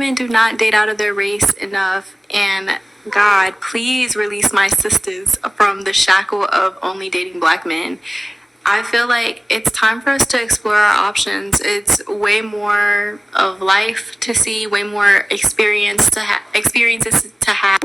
women do not date out of their race enough, and God, please release my sisters from the shackle of only dating black men. I feel like it's time for us to explore our options. It's way more of life to see, way more experiences to have.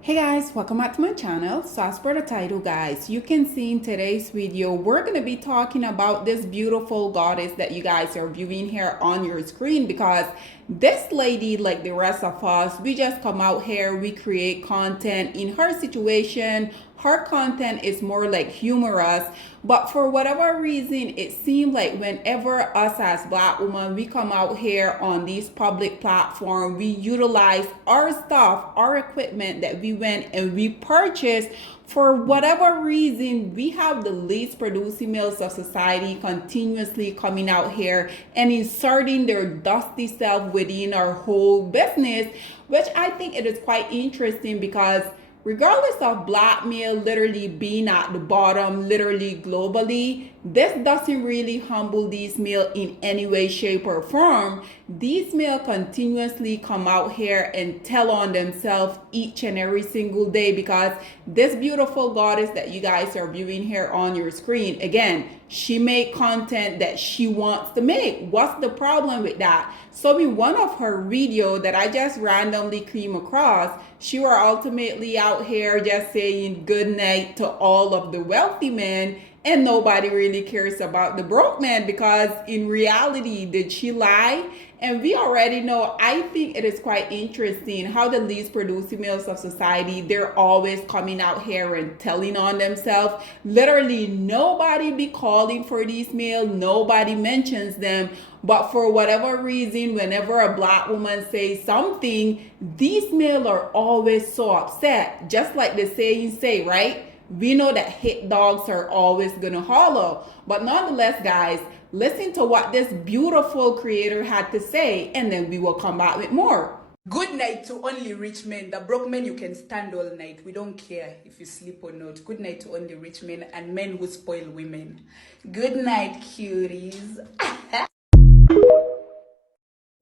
Hey guys, welcome back to my channel. So as per the title, guys, you can see in today's video we're going to be talking about this beautiful goddess that you guys are viewing here on your screen, because this lady, like the rest of us, we just come out here, we create content. In her situation, her content is more like humorous, but for whatever reason, it seemed like whenever us as black women, we come out here on these public platforms, we utilize our stuff, our equipment that we went and we purchased. For whatever reason, we have the least producing males of society continuously coming out here and inserting their dusty self within our whole business, which I think it is quite interesting, because regardless of black male literally being at the bottom, literally globally, this doesn't really humble these male in any way, shape, or form. These male continuously come out here and tell on themselves each and every single day, because this beautiful goddess that you guys are viewing here on your screen, again, she make content that she wants to make. What's the problem with that? So in one of her video that I just randomly came across, she were ultimately out here just saying good night to all of the wealthy men, and nobody really cares about the broke man, because in reality, did she lie? And we already know, I think it is quite interesting how the least producing males of society, they're always coming out here and telling on themselves. Literally nobody be calling for these males, nobody mentions them. But for whatever reason, whenever a black woman says something, these males are always so upset. Just like the saying say, right? We know that hit dogs are always gonna holler. But nonetheless, guys, listen to what this beautiful creator had to say, and then we will come back with more. Good night to only rich men. The broke men, you can stand all night. We don't care if you sleep or not. Good night to only rich men and men who spoil women. Good night, cuties.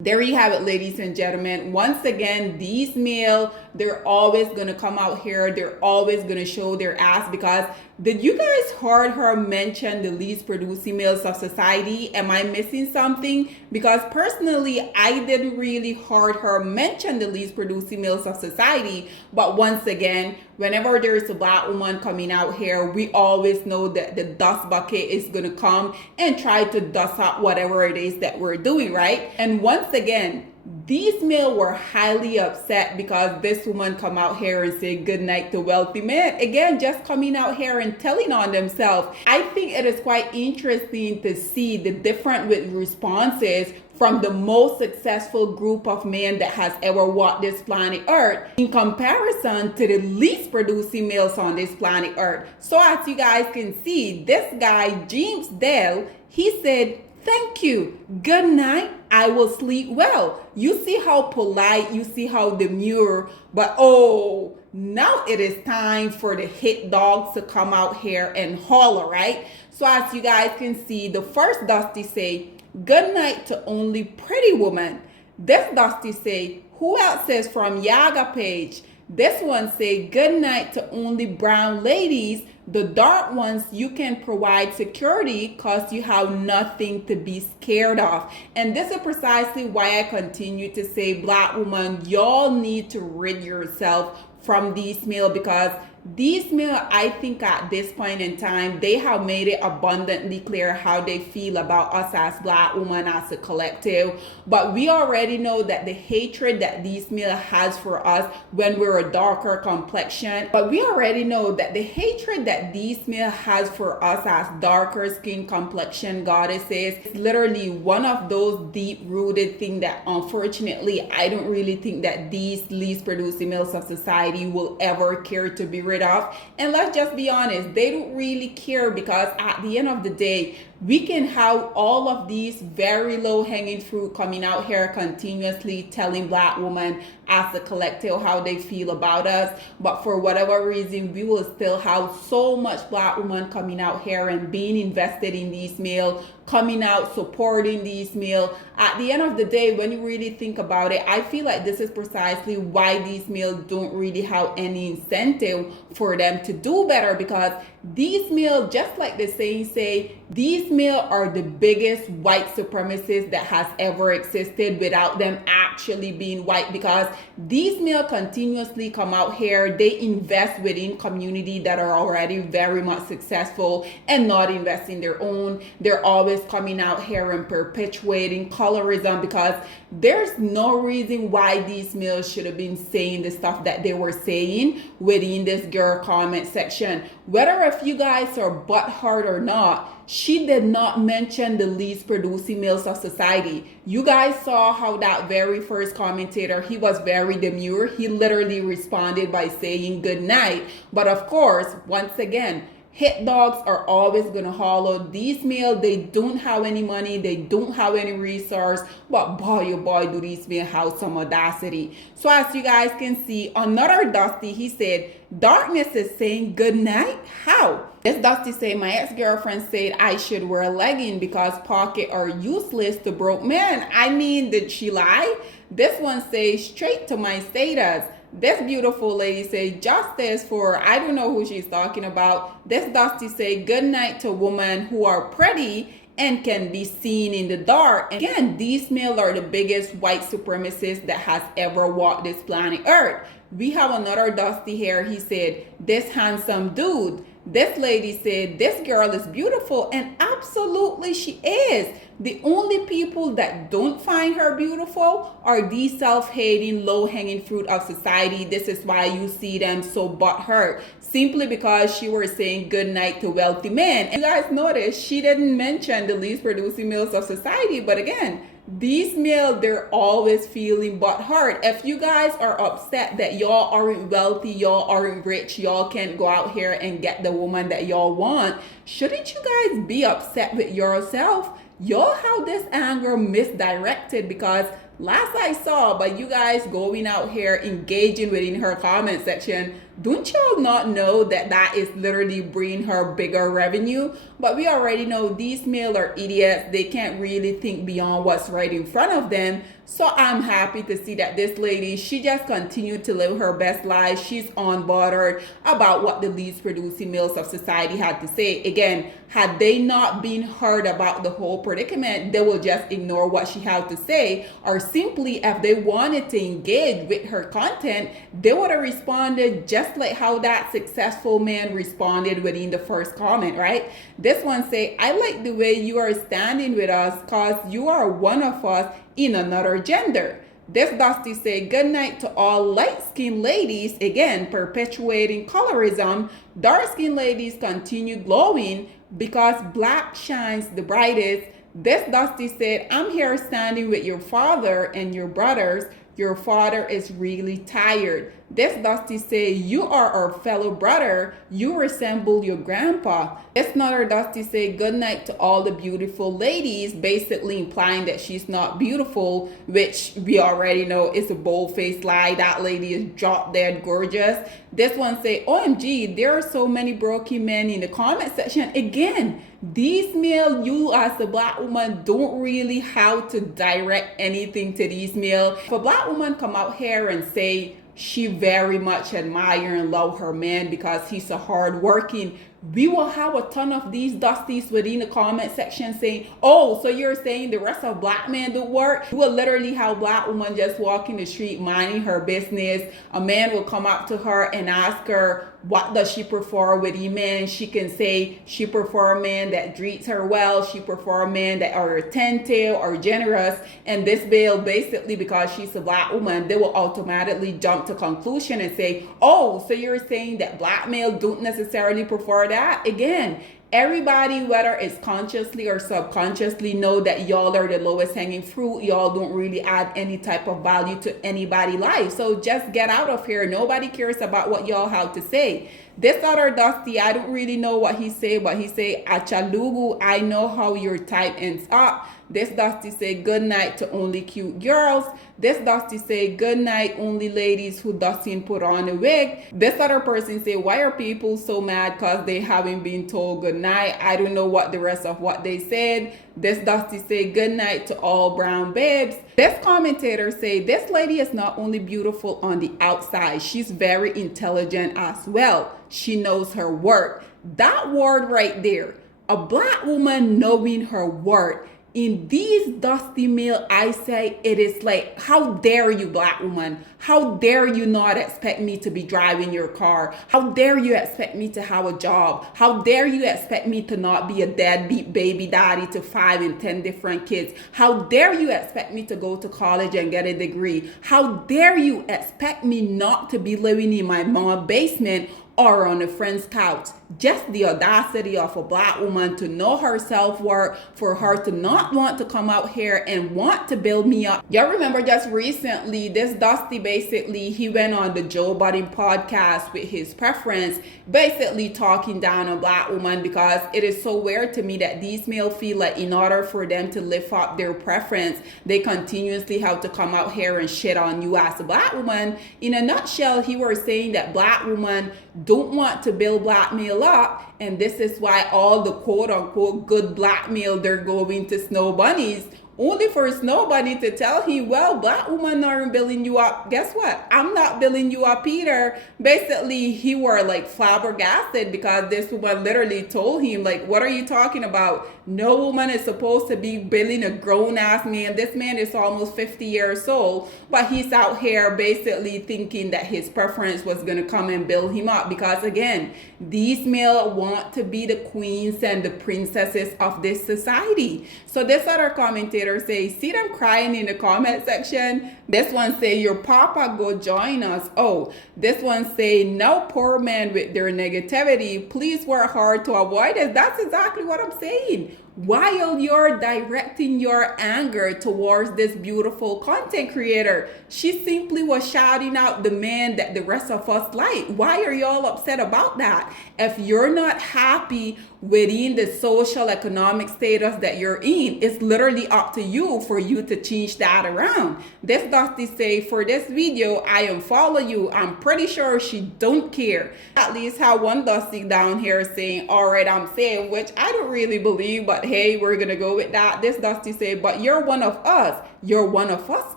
There you have it, ladies and gentlemen. Once again, these male, they're always gonna come out here, they're always gonna show their ass, because did you guys heard her mention the least producing males of society? Am I missing something? Because personally, I didn't really heard her mention the least producing males of society. But once again, whenever there's a black woman coming out here, we always know that the dust bucket is gonna come and try to dust up whatever it is that we're doing, right? And once again, these male were highly upset because this woman come out here and say good night to wealthy men. Again, just coming out here and telling on themselves. I think it is quite interesting to see the different responses from the most successful group of men that has ever walked this planet Earth in comparison to the least producing males on this planet Earth. So as you guys can see, this guy, James Dale, he said, "Thank you. Good night. I will sleep well." You see how polite, you see how demure, but oh, now it is time for the hit dogs to come out here and holler, right? So as you guys can see, the first Dusty say, "Good night to only pretty woman." This Dusty say, "Who else says from Yaga page?" This one say, "Good night to only brown ladies. The dark ones, you can provide security because you have nothing to be scared of." And this is precisely why I continue to say, black woman, y'all need to rid yourself from these male, because these male, I think at this point in time, they have made it abundantly clear how they feel about us as black women as a collective. But we already know that the hatred that these male has for us when we're a darker complexion, but we already know that the hatred that these male has for us as darker skin complexion goddesses is literally one of those deep-rooted things that unfortunately I don't really think that these least producing males of society will ever care to be rid of. And let's just be honest, they don't really care, because at the end of the day, we can have all of these very low hanging fruit coming out here continuously telling Black women as a collective how they feel about us, but for whatever reason we will still have so much Black women coming out here and being invested in these male, coming out supporting these male. At the end of the day, when you really think about it, I feel like this is precisely why these males don't really have any incentive for them to do better, because these males, just like the saying say, these males are the biggest white supremacists that has ever existed without them actually being white, because these males continuously come out here, they invest within community that are already very much successful and not invest in their own. They're always coming out here and perpetuating colorism, because there's no reason why these males should have been saying the stuff that they were saying within this girl comment section. Whether if you guys are butthurt or not, she did not mention the least producing males of society. You guys saw how that very first commentator, he was very demure. He literally responded by saying good night. But of course, once again, hit dogs are always gonna hollow. These males, they don't have any money, they don't have any resource, but boy oh boy do these males have some audacity. So as you guys can see, another Dusty, he said, darkness is saying good night? How? This Dusty say, my ex-girlfriend said I should wear a legging because pockets are useless to broke men. I mean, did she lie? This one says, straight to my status. This beautiful lady say, justice for, I don't know who she's talking about. This Dusty say, good night to women who are pretty and can be seen in the dark. And again, these males are the biggest white supremacists that has ever walked this planet Earth. We have another Dusty here. He said, this handsome dude. This lady said, this girl is beautiful, and absolutely she is. The only people that don't find her beautiful are these self-hating, low-hanging fruit of society. This is why you see them so butthurt, simply because she was saying good night to wealthy men. And you guys notice she didn't mention the least producing males of society, but again, these males, they're always feeling butthurt. If you guys are upset that y'all aren't wealthy, y'all aren't rich, y'all can't go out here and get the woman that y'all want, shouldn't you guys be upset with yourself? Y'all have this anger misdirected, because last I saw by you guys going out here engaging within her comment section, don't y'all not know that that is literally bringing her bigger revenue? But we already know these males are idiots. They can't really think beyond what's right in front of them. So I'm happy to see that this lady, she just continued to live her best life. She's unbothered about what the least producing males of society had to say. Again, had they not been heard about the whole predicament, they will just ignore what she had to say, or simply if they wanted to engage with her content, they would have responded just like how that successful man responded within the first comment, right? This one say, I like the way you are standing with us because you are one of us in another gender. This Dusty say, good night to all light-skinned ladies, again, perpetuating colorism. Dark-skinned ladies continue glowing because black shines the brightest. This Dusty said, I'm here standing with your father and your brothers. Your father is really tired. This Dusty say, you are our fellow brother. You resemble your grandpa. This another Dusty say, good night to all the beautiful ladies, basically implying that she's not beautiful, which we already know is a bold-faced lie. That lady is drop dead gorgeous. This one say, OMG, there are so many broken men in the comment section. Again, these male, you as a black woman don't really have to direct anything to these male. If a black woman come out here and say she very much admire and love her man because he's a hard-working, we will have a ton of these Dusties within the comment section saying, oh, so you're saying the rest of black men do work? You will literally have black woman just walking the street minding her business. A man will come up to her and ask her, what does she prefer with a man? She can say she prefer a man that treats her well. She prefer a man that are attentive or generous. And this bill, basically because she's a black woman, they will automatically jump to conclusion and say, oh, so you're saying that black male don't necessarily prefer that? Again, Everybody, whether it's consciously or subconsciously, know that y'all are the lowest hanging fruit. Y'all don't really add any type of value to anybody's life. So just get out of here. Nobody cares about what y'all have to say. This other Dusty, I don't really know what he say, but he say, Achalugu, I know how your type ends up. This Dusty say, good night to only cute girls. This Dusty say, good night only ladies who doesn't put on a wig. This other person say, why are people so mad because they haven't been told good night? I don't know what the rest of what they said. This Dusty say, good night to all brown babes. This commentator say, this lady is not only beautiful on the outside, she's very intelligent as well. She knows her work. That word right there, a black woman knowing her work. In these dusty male, I say it is like, how dare you, black woman? How dare you not expect me to be driving your car? How dare you expect me to have a job? How dare you expect me to not be a deadbeat baby daddy to 5 and 10 different kids? How dare you expect me to go to college and get a degree? How dare you expect me not to be living in my mom's basement or on a friend's couch? Just the audacity of a black woman to know her self-worth, for her to not want to come out here and want to build me up. Y'all remember just recently, this Dusty basically, he went on the Joe Budden podcast with his preference, basically talking down on black woman, because it is so weird to me that these males feel like in order for them to lift up their preference, they continuously have to come out here and shit on you as a black woman. In a nutshell, he was saying that black women don't want to build black male up, and this is why all the quote-unquote good black male, they're going to Snow Bunnies, only for Snow Bunny to tell him, well, black woman aren't building you up. Guess what? I'm not building you up either. Basically, he were like flabbergasted because this woman literally told him, like, what are you talking about? No woman is supposed to be building a grown-ass man. This man is almost 50 years old, but he's out here basically thinking that his preference was going to come and build him up, because again, these males want to be the queens and the princesses of this society. So this other commentator say, see them crying in the comment section. This one say, your papa go join us. Oh, this one say, no poor man with their negativity, please work hard to avoid it. That's exactly what I'm saying. While you're directing your anger towards this beautiful content creator, she simply was shouting out the man that the rest of us like. Why are y'all upset about that? If you're not happy within the social economic status that you're in, it's literally up to you for you to change that around. This Dusty say, for this video, I unfollow you. I'm pretty sure she don't care. At least how one Dusty down here saying, all right, I'm saying, which I don't really believe, but hey, we're gonna go with that. This Dusty say, but you're one of us. You're one of us,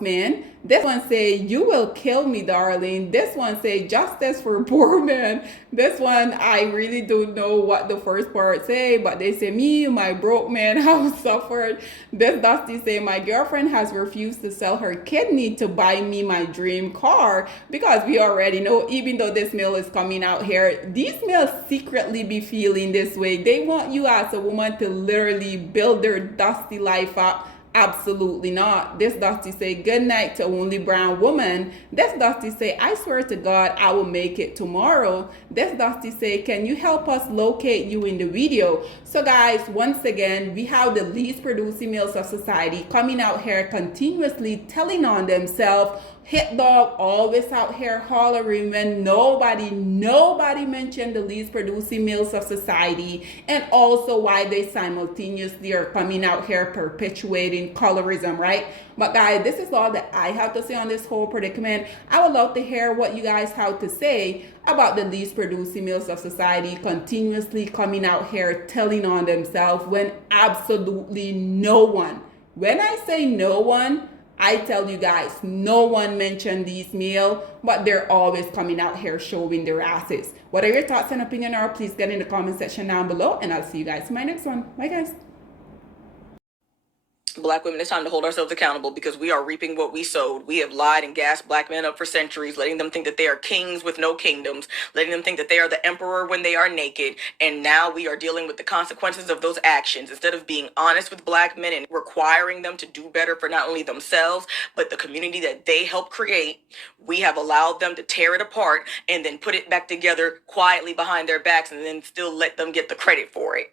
man. This one say, you will kill me, darling. This one say, justice for poor man. This one, I really don't know what the first part say, but they say, me, my broke man, have suffered. This Dusty say, my girlfriend has refused to sell her kidney to buy me my dream car, because we already know, even though this male is coming out here, these males secretly be feeling this way. They want you as a woman to literally build their dusty life up. Absolutely not. This Dusty say, good night to only brown woman. This Dusty say, I swear to God, I will make it tomorrow. This Dusty say, can you help us locate you in the video? So guys, once again, we have the least producing males of society coming out here continuously telling on themselves. Hit dog always out here hollering when nobody mentioned the least producing males of society, and also why they simultaneously are coming out here perpetuating colorism, right? But guys, this is all that I have to say on this whole predicament. I would love to hear what you guys have to say about the least producing males of society continuously coming out here telling on themselves when absolutely no one, when I say no one, I tell you guys, no one mentioned these male, but they're always coming out here showing their asses. What are your thoughts and opinion are? Please get in the comment section down below, and I'll see you guys in my next one. Bye guys. Black women, it's time to hold ourselves accountable because we are reaping what we sowed. We have lied and gassed black men up for centuries, letting them think that they are kings with no kingdoms, letting them think that they are the emperor when they are naked. And now we are dealing with the consequences of those actions. Instead of being honest with black men and requiring them to do better for not only themselves, but the community that they helped create, we have allowed them to tear it apart and then put it back together quietly behind their backs and then still let them get the credit for it.